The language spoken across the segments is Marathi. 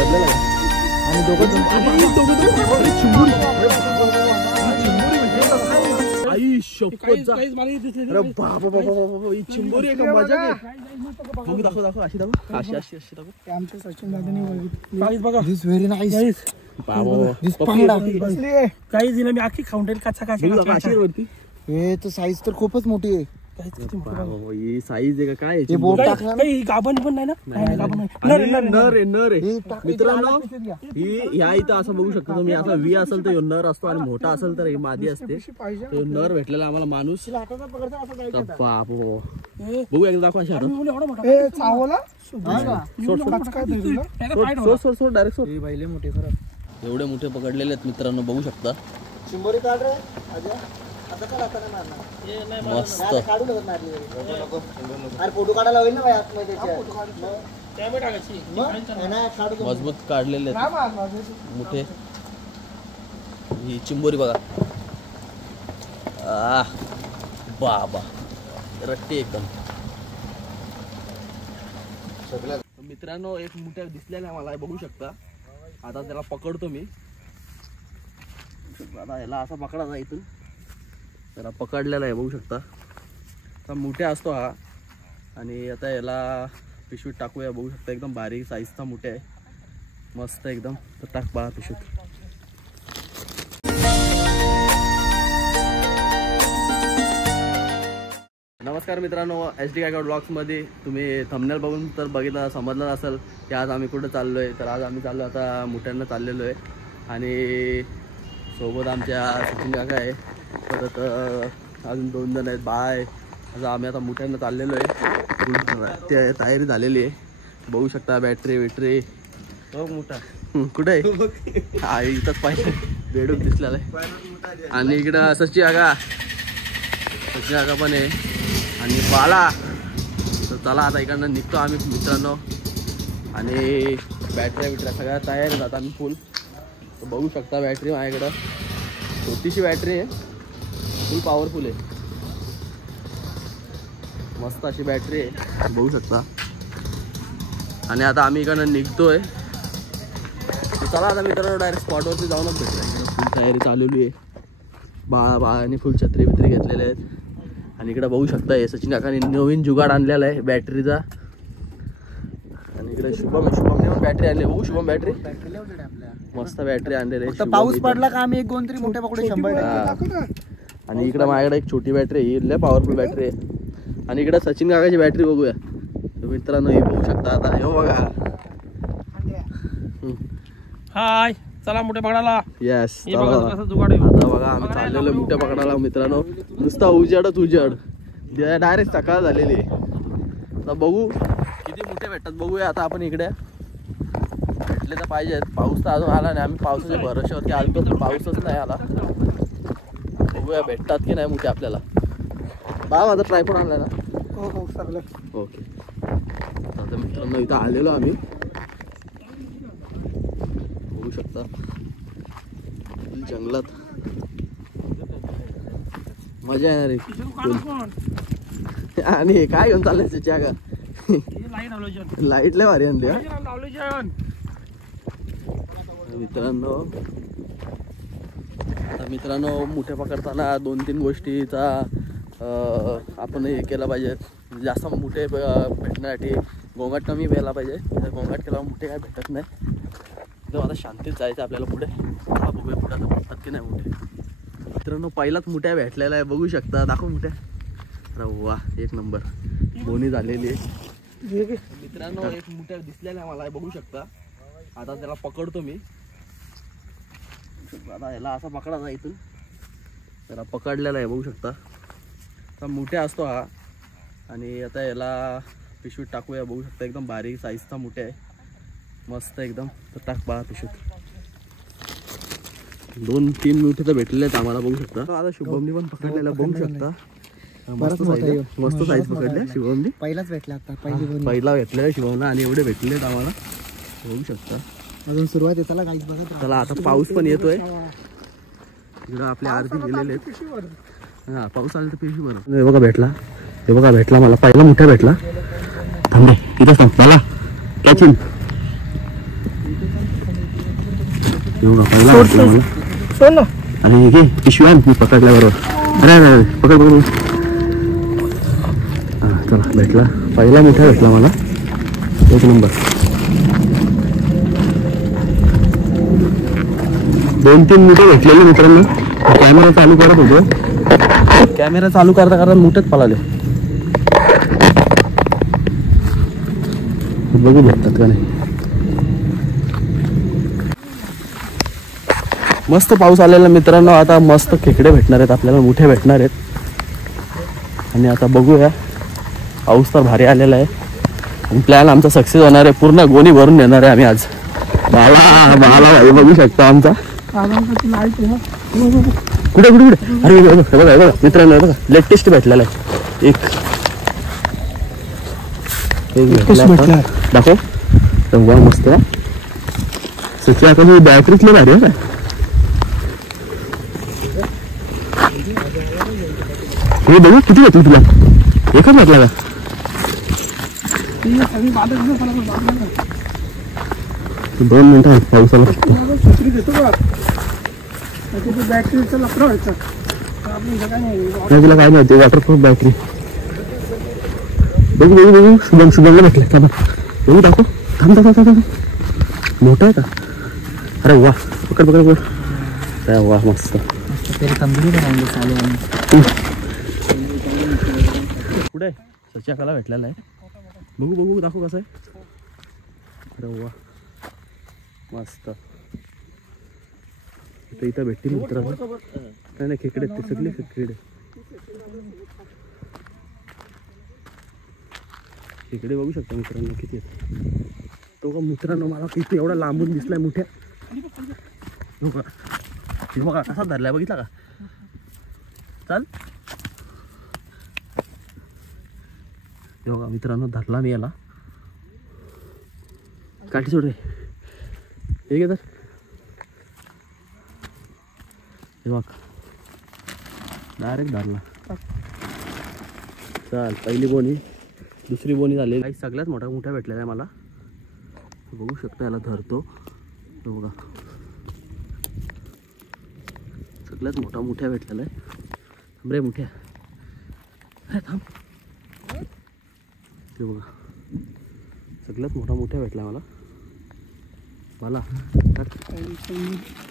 आणि दोघं आई शपथ अरे बाबा बाबा ही चिंबोरी आहे का मजा घे दाखव दाखव अशी दाखव अशी अशी अशी दाखव आमच्या सचिन दादांनी बघितली बघा दिस व्हेरी नाईस बाबा दिस पांगडा काही दिलं मी आखी खाऊन कच्चा काशी वरती हे तर साईज तर खूपच मोठी आहे ही साईज आहे का काय बोट टाकला काही गाभण पण नाही ना नर आहे मित्रांनो ही ह्या इथं असं बघू शकता तुम्ही असा वी असेल तर नर असतो आणि मोठा असेल तर ही मादी असते नर भेटलेला आम्हाला माणूस बाप बघू एकदा दाखवा अशा सोड डायरेक्ट सोड मोठे एवढे मोठे पकडलेले आहेत मित्रांनो बघू शकता चिंबोरी काढ रे मस्त फोटो काढायला होईल ना मजबूत काढलेले मोठे ही चिंबोरी बघा बाबा रट्टे एकदम मित्रांनो एक मोठ्या दिसलेला मला बघू शकता आता त्याला पकडतो मी आता याला असा पकडायचा इथून त्याला पकडलेला आहे बघू शकता आता मोठा असतो हा आणि आता याला पिशवीत टाकूया बघू शकता एकदम बारीक साईजचा मोठा आहे मस्त एकदम तर टाक बाळा पिशवीत नमस्कार मित्रांनो SD काका ब्लॉग्समध्ये तुम्ही थंबनेल बघून तर बघितलं समजलं असेल की आज आम्ही कुठं चाललो आहे तर आज आम्ही चाललो आता मुठ्यांना चाललेलो आहे आणि सोबत आमच्या सचिन काका आहे परत अजून 2 जण आहेत बाय असं आम्ही आता मुठ्यांना चाललेलो आहे ते तयारी झालेली आहे बघू शकता बॅटरी मोठा कुठे आहे हा इथंच पाहिजे बेडूक दिसलेला आहे आणि इकडं सचिन काका पण आहे आणि बाला तर चला आता इकडनं निघतो आम्ही मित्रांनो आणि बॅटऱ्या सगळ्या तयार आहेत आता आम्ही फुल तर बघू शकता बॅटरी माझ्याकडं छोटीशी बॅटरी आहे फुल पॉवरफुल आहे मस्त अशी बॅटरी आहे बघू शकता आणि आता आम्ही इकडनं निघतोय चला आता मित्रांनो डायरेक्ट स्पॉटवरती जाऊनच भेटलं फुल तयारी चालवली आहे बाळाने फुल छत्री बित्री घेतलेले आहेत आणि इकडे बघू शकता हे सचिन काकांनी नवीन जुगाड आणलेला आहे बॅटरीचा आणि इकडे शुभमने पण बॅटरी आणली बघू शुभम बॅटरी मस्त बॅटरी आणलेली आहे पाऊस पडला का आम्ही 1 2 3 मोठे पकडू 100 आणि इकडे माझ्याकडे एक छोटी बॅटरी ही लय पॉवरफुल बॅटरी आहे आणि इकडे सचिन काकाची बॅटरी बघूया मित्रांनो ही बघू शकता आता हे बघा हाय चला मोठे पकडायला यस आता बघा आम्ही चाललेलो मोठ्या पकडायला मित्रांनो नुसता उजाड डायरेक्ट सकाळ झालेली आहे आता बघू किती मोठे भेटतात बघूया आता आपण इकडे भेटले तर पाहिजेत पाऊस तर अजून आला नाही आम्ही पावसाच्या भरोश्यावरती आलतो तर पाऊसच नाही आला बघूया भेटतात की नाही मोठे आपल्याला माझा ट्रायपॉड आणलाय ना ओके आता मित्रांनो इथं आलेलो आम्ही बघू शकता जंगलात मजा येणार आहे आणि काय घेऊन चाललंय त्याच्या का लाईट लय भारी आणली मित्रांनो मोठे पकडताना 2-3 गोष्टीचा आपण हे केलं पाहिजे जास्त मोठे भेटण्यासाठी गोंगाट कमी व्हायला पाहिजे गोंगाट केल्यावर मोठे काय भेटत नाही एकदम आता शांतीत जायचं आपल्याला पुढे बघूया पुढे आता भेटतात की नाही मोठे मित्रांनो पहिलाच मोठ्या भेटलेला आहे बघू शकता दाखव मोठ्या अरे वा 1 नंबर बोनी झालेली आहे मित्रांनो एक मोठ्या दिसलेला मला बघू शकता आता त्याला पकडतो मी आता याला असा पकडायचा इथून त्याला पकडलेला आहे बघू शकता आता मोठा असतो हा आणि आता याला पिशवीत टाकूया बघू शकता एकदम बारीक साईजचा मोठा आहे मस्त एकदम तर टाक बाळा पिशवीत 2-3 मिनिटं तर भेटलेले आहेत आम्हाला बघू शकता आता शुभमनी पण पकडलेला बघू शकता मस्त साईज पकडल्या शुभमनी पहिलाच भेटला आता पहिला भेटलेला शुभमला आणि एवढे भेटले आहेत आम्हाला बघू शकता अजून सुरुवात आहे त्याला काहीच बघा त्याला आता पाऊस पण येतोय इकडं आपल्या आरती गेलेले आहेत हा पाऊस आला तर पिशवी बरं हे बघा भेटला मला पहिला मोठा भेटला थांबे इथं थांब मला कॅचिंग एवढा पहिला भेटला मला. सोड ना. अरे घे पिशवी आण मी पकडल्याबरोबर. अरे अरे पकड पकड. हां चला भेटला पहिला मोठा भेटला मला. एक नंबर. 2-3 मोठे भेटलेले मित्रांनो. कॅमेरा चालू करत होतो. कॅमेरा चालू करता करता मोठेच पळाले. बघू भेटतात का नाही. मस्त पाऊस आलेला मित्रांनो. आता मस्त खेकडे भेटणार आहेत आपल्याला, मोठे भेटणार आहेत. आणि आता बघूया. पाऊस तर भारी आलेला आहे आणि प्लॅन आमचा सक्सेस होणार आहे. पूर्ण गोणी भरून नेणार आहे आम्ही आज. भाला भाई बघू शकता आमचा. कुठे कुठे कुठे. अरे बघा बघा मित्रांनो बघा लेटेस्ट भेटलेला आहे. एक भेटला दाखव. तेव्हा मस्त सच्ची. आता मी बॅटरीतलं भारी आहे का. हे बघू किती भेटलं तुला. एकच भेटला का. दोन मिनिटं पावसाला तुला काय माहिती वॉटरप्रूफ बॅटरी. बघू बघू बघू शुभमला भेटलं का. बघू दाखव. थांब थांब थांब थांब. मोठा आहे का. अरे वा पकड पकड पकड. वा मस्त. पुढे सच्याकाला भेटलेला आहे. बघू बघू दाखव कसं आहे. अरे वा मस्त. इथं भेटतील मित्रांनो. नाही नाही खेकडे ते सगळे खेकडे. खेकडे बघू शकता मित्रांनो किती आहेत. तो का मित्रांनो मला किती एवढा लांबून दिसलाय मोठ्या. बघा कसा धरलाय बघितला का. चाल बघा मित्रांनो धरला मी याला. काठी सोड रे. हे तर हे बघ डायरेक्ट धरला. चाल पहिली बोनी दुसरी बोनी झाली. काही सगळ्यात मोठा मोठा भेटलेला आहे मला. बघू शकता याला धरतो. तो बघा सगळ्यात मोठा मोठ्या भेटलेला आहे. थांब रे मोठ्या. अरे थांब. ते बघा सगळ्यात मोठा मोठ्या भेटला मला.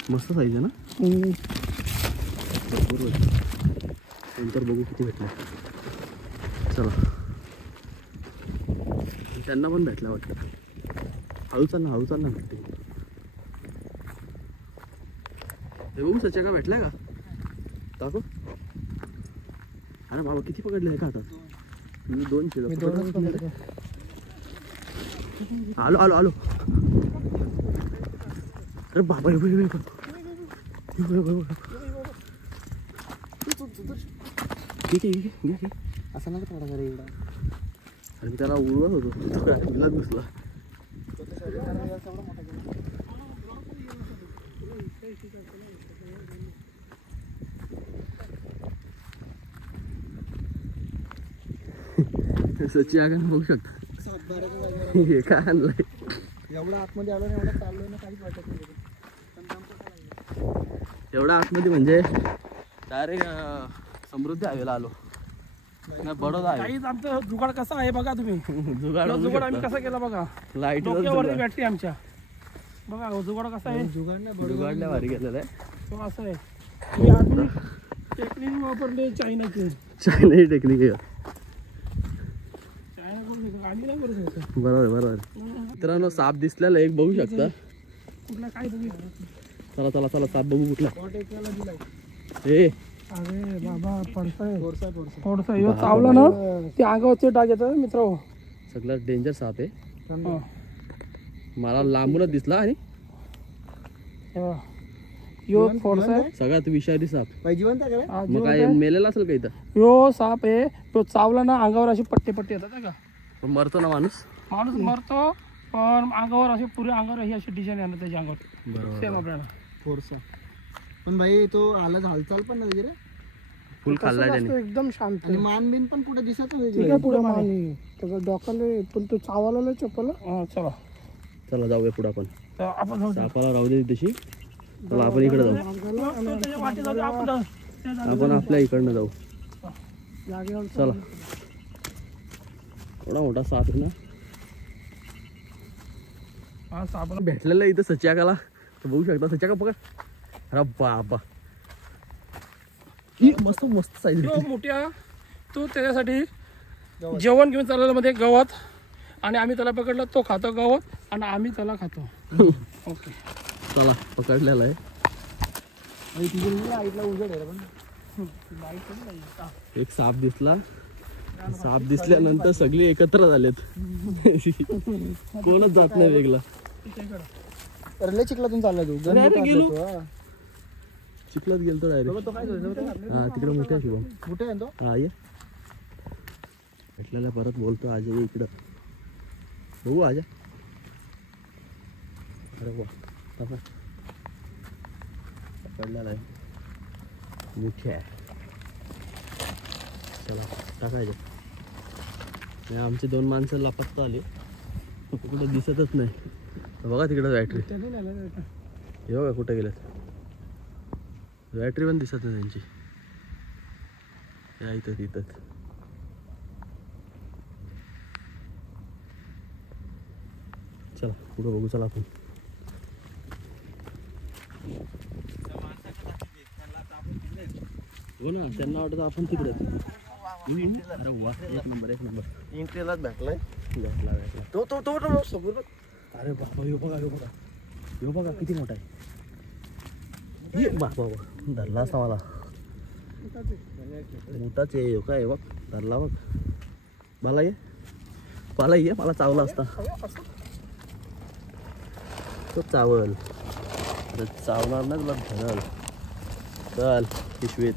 मस्त साईज आहे ना. बरोबर. नंतर बघू किती भेटला. चला त्यांना पण भेटला वाटतं. हळू चाल ना भेटते. हे बघू सच्या का भेटलाय का दाखव. अरे बाबा किती पकडले का आता. मी 200. आलो आलो आलो. अरे बाबा असा नका थोडा जरा एवढा. आणि त्याला उडवत होतो तो काय हिलत बसला. सची आगन बघू शकता. हे काय आणलंय. एवढा आतमध्ये आलो एवढा चाललोय ना काहीच वाटत नाही. एवढा आतमध्ये म्हणजे डायरेक्ट समृद्धी हवेला आलो. बडोदा आहे. काहीच आमचं जुगाड कसा आहे बघा तुम्ही. जुगाड आम्ही कसा केला बघा. लाईट बॅटरी आमच्या बघा. जुगाड कसा आहे. जुगाडल्या भारी गेलेला आहे. तो असं आहे. टेक्निक वापरले चायनाची टेक्निक आहे. बरोबर बरोबर. मित्रांनो साप दिसलेला एक बघू शकता. चला चला चला साप बघू कुठला. हे अरे बाबा पडसाय चावला ना ते अंगावरचे डाग येतात मित्र. सगळ्यात डेंजर साप आहे. मला लांबूनच दिसला. आणि सगळ्यात विषारी साप. मग काय मेलेला असेल काही तर. यो साप आहे तो चावला ना अंगावर अशी पट्टे पट्टे येतात का. पण मरतो ना माणूस मरतो. पण अंगावर असे पुरे अंगावर ही अशी डिझाईन येणार त्याच्या अंगावर. बरोबर सेम आपल्याला फोर्सा. पण भाई तो आला हालचाल पण नाही रे. फुल खाल्ला त्याने. एकदम शांत. आणि मान बिन पण पुढे दिसत नाही. पुढे मान त्याचा डोकाले पण तो चावाला चप्पल. चला चला जाऊया पुढे आपण. आपण सापाला राहू दे तशी. चला आपण इकडे जाऊ. त्याच्या वाटेत जाऊ, आपण जाऊ. त्या जागेवर आपण आपल्या इकडनं जाऊ. जागेवर चला. एवढा मोठा साप आहे ना. हा साबण भेटलेलं आहे इथं सच्याकाला. तर बघू शकता सच्याका पकड. अरे बाबा ही मस्त मस्त साईज. तो मोठ्या तो त्याच्यासाठी जेवण घेऊन चाललेलं मध्ये गवत आणि आम्ही त्याला पकडलं. तो खातो गवत आणि आम्ही त्याला खातो. ओके चला पकडलेला आहे. एक साप दिसला. साप दिसल्यानंतर सगळी एकत्र झालेत. कोणच जात नाही वेगळा. चिखलातून चालला तू चिखलात गेलतो डायरेक्ट. हा तिकडे मोठे आहे शुभम. कुठे आहे तो? हा ये भेटलेला परत बोलतो. आज ये इकडं बघू आजा. अरे वा पकडलेला आहे. मुख्य आहे. चला टाकायचं. आमची 2 माणसं लापत्ता आली. कुठे दिसतच नाही. बघा तिकडं बॅटरी. हे बघा कुठे गेलेत. बॅटरी पण दिसत नाही त्यांची. या इथं तिथंच. चला पुढं बघू. चला आपण. हो ना त्यांना वाटतं आपण तिकडे. अरे वा एक नंबर एक नंबर. इंटरेलाच भेटलाय. भेटला भेटला. तो समोर. अरे बाबा यो बघा यो बघा यो बघा किती मोठा आहे. ये बाबा धरला असता मला. मोठाच आहे यो काय बघ. धरला बघ. मला ये मला चावला असता. तो चावल. अरे चावणार ना तुला धरल. चल पिशवीत.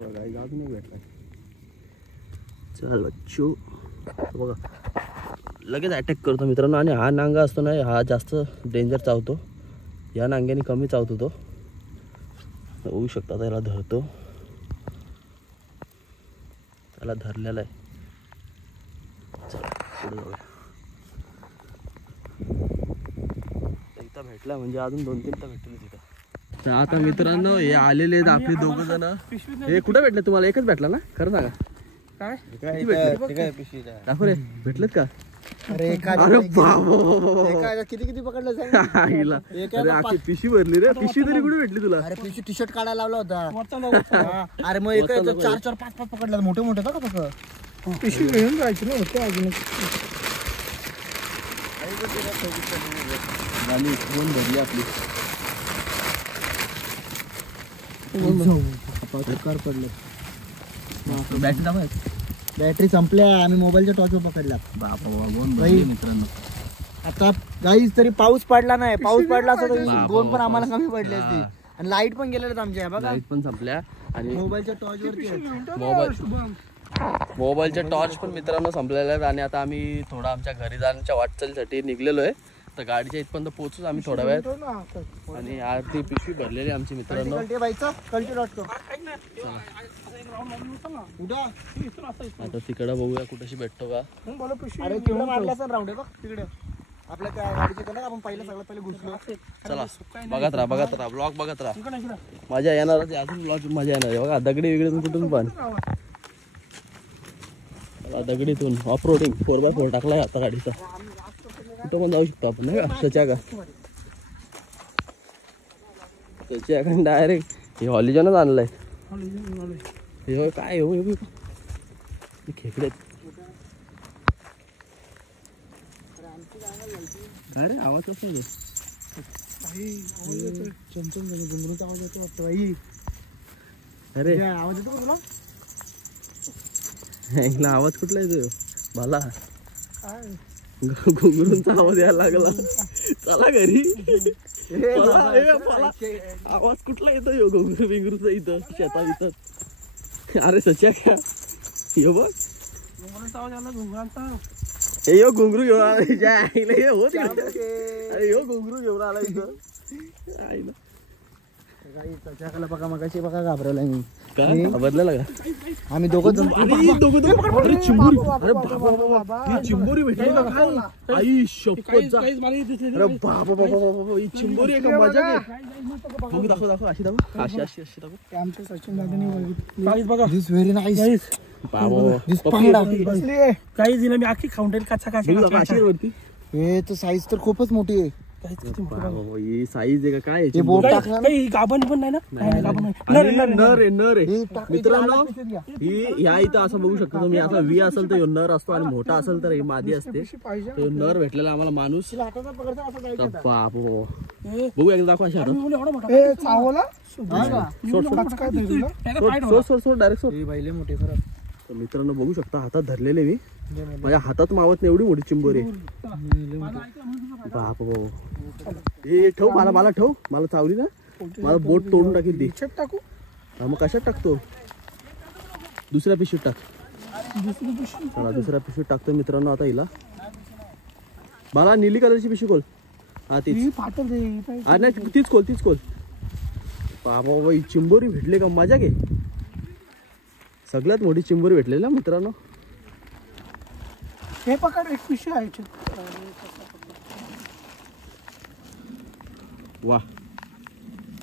काही जात नाही भेटला. चल बच्चू बघा लगेच अटॅक करतो मित्रांनो. आणि हा नांगा असतो ना हा जास्त डेंजर चावतो. या नांग्याने कमी चावतो तो. होऊ शकता त्याला धरतो. त्याला धरलेला आहे. चला पुढे जाऊया. एकदा भेटला म्हणजे अजून 2-3 तर भेटले तिथं. तर आता मित्रांनो हे आलेले आहेत आपली 2 जण. हे कुठे भेटले तुम्हाला? एकच भेटला ना खरं सांगा. काय किती भेटले? दाखव रे भेटलेत का? अरे बाबा किती पकडलं पिशवी भरली रे. पिशवी तरी कुठे भेटली तुला? अरे पिशवी टी शर्ट काढायला लावला होता. अरे मग 4-4-5-5 पकडला. मोठे मोठे का फक्त पिशवी घेऊन जायची ना होते अजून. भरली आपली. पडलं. बॅटरी दाखव. बॅटरी संपल्या. आम्ही मोबाईलच्या टॉर्चवर पकडला. मित्रांनो आता गाईज तरी पाऊस पडला नाही. पाऊस पडला असता तरी 2 पण आम्हाला कमी पडले असते. आणि लाईट पण गेलेत आमच्या. बघा लाईट पण संपल्या. आणि मोबाईलच्या टॉर्च वरती मोबाईलच्या टॉर्च पण मित्रांनो संपलेल्या आहेत. आणि आता आम्ही थोडा आमच्या घरी जाण्याच्या वाटचालीसाठी निघलेलो आहे. तर गाडीच्या इथपर्यंत पोहोचूच आम्ही थोड्या वेळात. आणि आरती पिशवी भरलेली आमची मित्रांनो. आता तिकडं बघूया कुठेशी भेटतो का. अरे तिकडे मारला असं राऊंड आहे बघ तिकडे. आपल्या त्या गाडीचे आपण पहिलं सगळ्यात पहिले घुसलो. चला बघत राहा ब्लॉग बघत राहा. मजा येणार अजून ब्लॉग मजा येणार आहे. बघा दगडी वेगळी कुठून पण. दगडीतून ऑफ रोडिंग 4x4 टाकलाय आता गाडीचा. कुठं पण जाऊ शकतो आपण नाही का. त्याच्या डायरेक्ट हे हॉलिजनच आणलंय. हे काय हो खेकडे काय रे. आवाज कसा आहे? चमचम घुंगरूचा आवाज येतो वाटतं बाई. अरे आवाज येतो का तुला? आवाज कुठला येतो मला? घुंगरूंचा आवाज यायला लागला. चला घरी. आवाज कुठला येतो यो घुंगरू बिंगरूचा इथं शेता इथं? अरे सच्या का यो बघ. हे यो घुंगरू घेऊन आला. अरे यो घुंगरू घेऊन आला इथं. बघा मगाशी बघा घाबरवलाय मी काय बदलला का आम्ही दोघं जण अरे चिंबोरी अरे बाबा ही चिंबोरी भेटली का काय आई शपथ जा काहीच मला इथे अरे बाबा बाबा ही चिंबोरी आहे का मजा घे बघू दाखव अशी दाखव अशी दाखव आमच्या सचिन दादानी काहीच बघा दिस व्हेरी नाईस काहीच बाबा दिस पांगडा काहीच दिलं मी आखी खाऊन टाईल कच्चा अशी वरती हे तर साईज तर खूपच मोठी आहे बाबा ही साईज आहे का काय हे बोट टाकलं ना काही गाभण पण नाही ना नाही गाभण नाही आणि नर आहे हे टाक- मित्रांनो ही ह्या इथं असं बघू शकता तुम्ही असा वी असेल तर ह्यो नर असतो आणि मोठा असेल तर ही मादी असते तो नर भेटलेला आम्हाला माणूस बाप बघू एकदा दाखवा अशा सोड डायरेक्ट सोड हे बैले मोठे खरं तर मित्रांनो बघू शकता हातात धरलेले मी माझ्या हातात मावत नाही एवढी मोठी चिंबोरी बाप हे ठेव मला ठेव मला चावली ना मला बोट तोडून टाकील ती टाकू हा मग कशात टाकतो दुसऱ्या पिशवीत टाक चला दुसऱ्या पिशवीत टाकतो मित्रांनो आता हिला मला निली कलरची पिशवी खोल हा तीच हा नाही तीच खोल बाबा ही चिंबोरी भेटली का मजा घे सगळ्यात मोठी चिंबोरी भेटलेली ना मित्रांनो हे पकड एक पिशवी आहे वा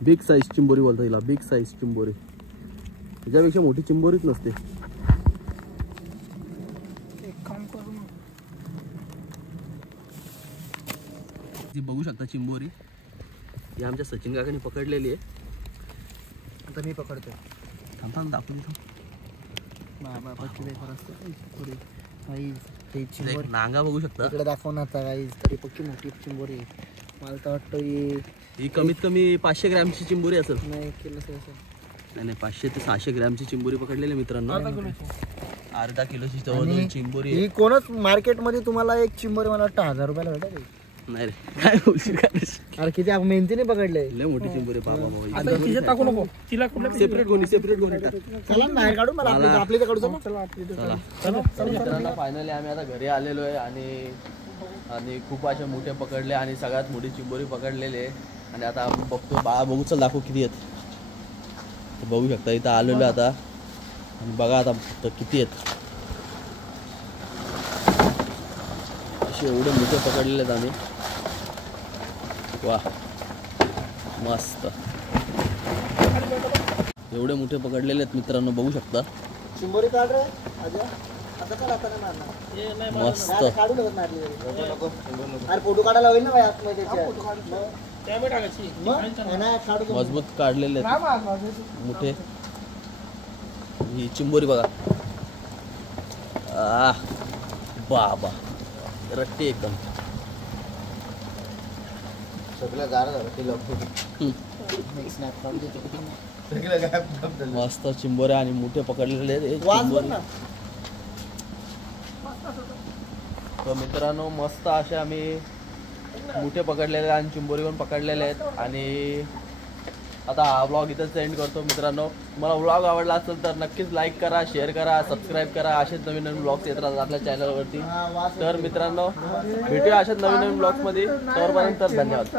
बिग साईज चिंबोरी बोलतो हिला बिग साईज चिंबोरी त्याच्यापेक्षा मोठी चिंबोरीच नसते एक काम करू ती बघू शकता चिंबोरी ही आमच्या सचिन काकांनी पकडलेली आहे आता मी पकडतोय थांब दाखवून नांगा बघू शकता इकडे दाखव ना आता गाईज तरी पक्की मोठी चिंबोरी आहे. मला तर वाटतं ही कमीत कमी 500 ग्रॅमची चिंबोरी असेल नाही केलं नाही 500 ते 600 ग्रॅमची चिंबोरी पकडलेली मित्रांनो अर्धा किलोची जवळ चिंबोरी ही कोणच मार्केटमध्ये तुम्हाला एक चिंबोरी मला वाटतं 1000 रुपयाला भेटेल नाही रे काय बोलशील काय अरे किती मेहनतीने पकडले लय मोठी चिंबोरी बाबा आता तिच्यात टाकू नको तिला कुठल्या सेपरेट गोणी टाक चला ना बाहेर काढू मला आपली काढू चला आपली मित्रांनो फायनली आम्ही आता घरी आलेलो आहे आणि खूप अशा मोठे पकडले आणि सगळ्यात मोठी चिंबोरी पकडलेली आहे आणि आता आपण बघतो बाळा बघू चल दाखव किती आहेत बघू शकता इथं आलेलो आता आणि बघा आता फक्त किती आहेत असे एवढे मोठे पकडलेले आहेत आम्ही वा मस्त एवढे मोठे पकडलेले आहेत मित्रांनो बघू शकता चिंबोरी काढ रे आता काढ आता नाही मारणार मस्त काढू लगत मारली अरे फोटो काढायला होईल ना भाई आतमध्ये काढू मजबूत काढलेले आहेत मोठे ही चिंबोरी बघा बाबा रट्टी एकदम सगळं गार झालं ते मस्त चिंबोऱ्या आणि मोठे पकडलेले आहेत चिंबोरी. तर मित्रांनो मस्त असे आम्ही मोठे पकडलेले आणि चिंबोरी पण पकडलेले आहेत आणि आता हा व्लॉग इथंच एंड करतो मित्रांनो तुम्हाला व्लॉग आवडला असेल तर नक्कीच लाईक करा शेअर करा सबस्क्राईब करा असेच नवीन नवीन व्लॉग्स येत राहतात आपल्या चॅनलवरती तर मित्रांनो भेटूया अशाच नवीन नवीन व्लॉग्समध्ये तोपर्यंत धन्यवाद.